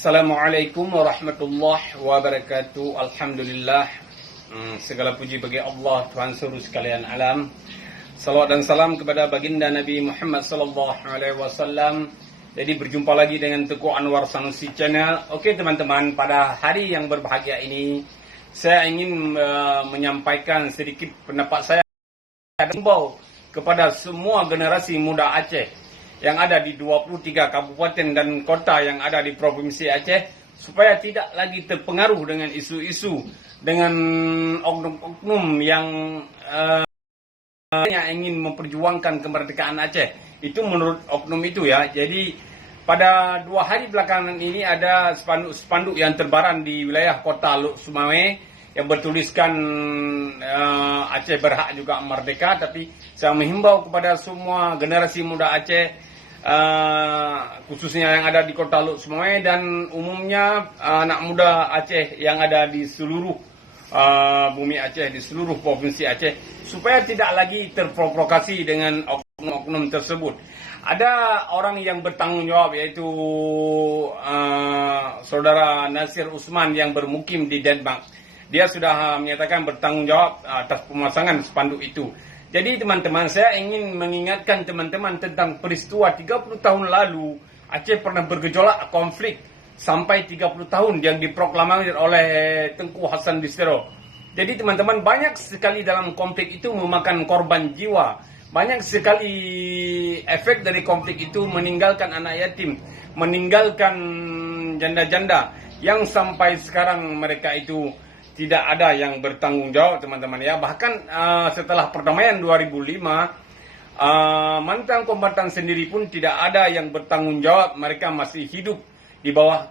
Assalamualaikum warahmatullahi wabarakatuh. Alhamdulillah. Segala puji bagi Allah, Tuhan seluruh sekalian alam. Salawat dan salam kepada baginda Nabi Muhammad sallallahu alaihi wasallam. Jadi berjumpa lagi dengan Teguh Anwar Sanusi Channel. Oke teman-teman, pada hari yang berbahagia ini saya ingin menyampaikan sedikit pendapat saya dan himbau kepada semua generasi muda Aceh yang ada di 23 kabupaten dan kota yang ada di Provinsi Aceh, supaya tidak lagi terpengaruh dengan isu-isu, dengan oknum-oknum yang ingin memperjuangkan kemerdekaan Aceh. Itu menurut oknum itu ya. Jadi pada 2 hari belakangan ini ada spanduk-spanduk yang terbaran di wilayah kota Lok Sumawe yang bertuliskan Aceh berhak juga merdeka. Tapi saya menghimbau kepada semua generasi muda Aceh, khususnya yang ada di kota Lok Sumawe dan umumnya anak muda Aceh yang ada di seluruh bumi Aceh, di seluruh provinsi Aceh, supaya tidak lagi terprovokasi dengan oknum-oknum tersebut. Ada orang yang bertanggung jawab, yaitu saudara Nasir Usman yang bermukim di Denmark. Dia sudah menyatakan bertanggung jawab atas pemasangan spanduk itu. Jadi teman-teman, saya ingin mengingatkan teman-teman tentang peristiwa 30 tahun lalu Aceh pernah bergejolak konflik sampai 30 tahun yang diproklamasi oleh Tengku Hasan Bisero. Jadi teman-teman, banyak sekali dalam konflik itu memakan korban jiwa. Banyak sekali efek dari konflik itu meninggalkan anak yatim, meninggalkan janda-janda yang sampai sekarang mereka itu tidak ada yang bertanggung jawab teman-teman ya. Bahkan setelah perdamaian 2005, mantan kombatan sendiri pun tidak ada yang bertanggung jawab. Mereka masih hidup di bawah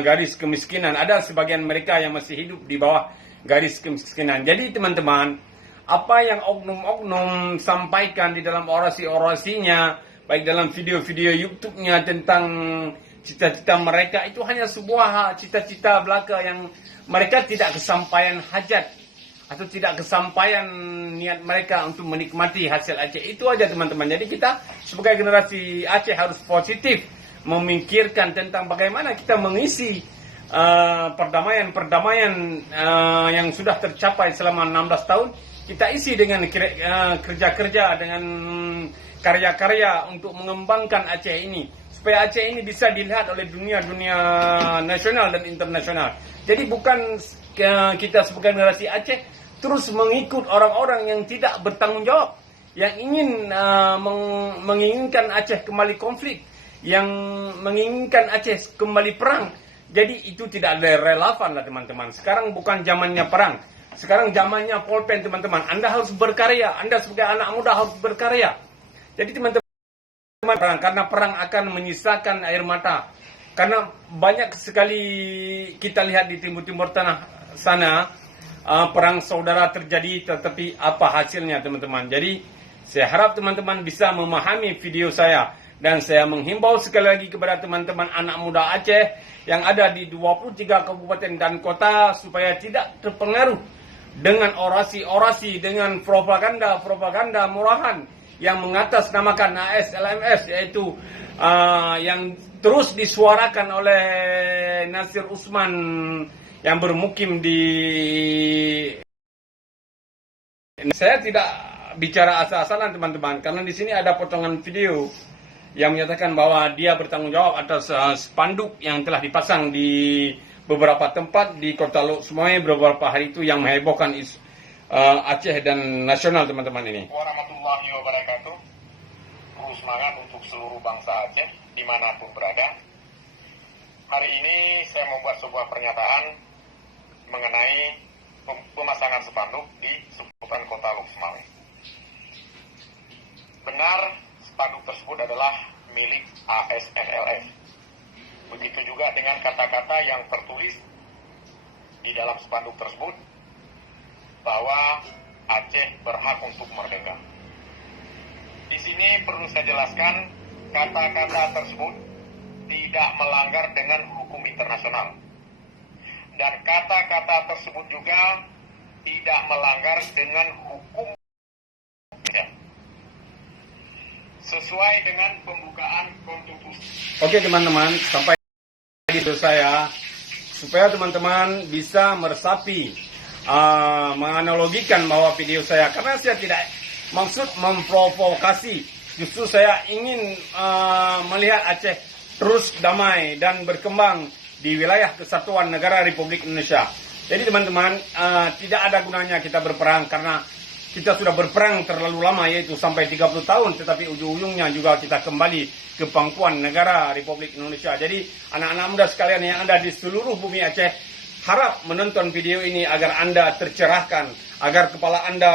garis kemiskinan. Ada sebagian mereka yang masih hidup di bawah garis kemiskinan. Jadi teman-teman, apa yang oknum-oknum sampaikan di dalam orasi-orasinya, baik dalam video-video YouTube-nya tentang cita-cita mereka, itu hanya sebuah cita-cita belaka yang mereka tidak kesampaian hajat atau tidak kesampaian niat mereka untuk menikmati hasil Aceh. Itu aja teman-teman. Jadi kita sebagai generasi Aceh harus positif memikirkan tentang bagaimana kita mengisi perdamaian yang sudah tercapai selama 16 tahun. Kita isi dengan kerja-kerja, dengan karya-karya untuk mengembangkan Aceh ini, supaya Aceh ini bisa dilihat oleh dunia nasional dan internasional. Jadi bukan kita sebagai generasi Aceh terus mengikut orang-orang yang tidak bertanggung jawab, yang ingin menginginkan Aceh kembali konflik, yang menginginkan Aceh kembali perang. Jadi itu tidak ada relevan lah teman-teman. Sekarang bukan zamannya perang. Sekarang zamannya pulpen teman-teman. Anda harus berkarya. Anda sebagai anak muda harus berkarya. Jadi teman-teman, karena perang akan menyisakan air mata. Karena banyak sekali kita lihat di timur-timur tanah sana, perang saudara terjadi, tetapi apa hasilnya teman-teman. Jadi saya harap teman-teman bisa memahami video saya. Dan saya menghimbau sekali lagi kepada teman-teman anak muda Aceh yang ada di 23 kabupaten dan kota, supaya tidak terpengaruh dengan orasi-orasi, dengan propaganda murahan yang mengatasnamakan AS/LMS, yaitu yang terus disuarakan oleh Nasir Usman yang bermukim di... Saya tidak bicara asal-asalan teman-teman, karena di sini ada potongan video yang menyatakan bahwa dia bertanggung jawab atas spanduk yang telah dipasang di beberapa tempat di kota Lok Sumawe beberapa hari itu, yang menghebohkan Aceh dan nasional teman-teman ini. Warahmatullahi wabarakatuh. Terus semangat untuk seluruh bangsa Aceh dimanapun berada. Hari ini saya membuat sebuah pernyataan mengenai pemasangan spanduk di seputaran kota Lok Sumawe. Benar, spanduk tersebut adalah milik AS/LMS. Begitu juga dengan kata-kata yang tertulis di dalam spanduk tersebut, bahwa Aceh berhak untuk merdeka. Di sini perlu saya jelaskan, kata-kata tersebut tidak melanggar dengan hukum internasional. Dan kata-kata tersebut juga tidak melanggar dengan hukum sesuai dengan pembukaan konstitusi. Oke teman-teman, sampai di saya supaya teman-teman bisa meresapi, menganalogikan bahwa video saya, karena saya tidak maksud memprovokasi, justru saya ingin melihat Aceh terus damai dan berkembang di wilayah kesatuan negara Republik Indonesia. Jadi teman-teman, tidak ada gunanya kita berperang karena kita sudah berperang terlalu lama, yaitu sampai 30 tahun, tetapi ujung-ujungnya juga kita kembali ke pangkuan negara Republik Indonesia. Jadi anak-anak muda sekalian yang ada di seluruh bumi Aceh, harap menonton video ini agar Anda tercerahkan, agar kepala Anda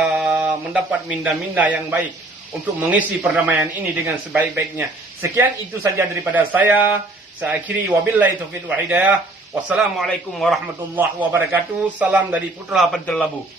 mendapat minda-minda yang baik untuk mengisi perdamaian ini dengan sebaik-baiknya. Sekian itu saja daripada saya. Saya akhiri, wabillahi taufiq wal hidayah. Wassalamualaikum warahmatullahi wabarakatuh. Salam dari Putra Pentel Labu.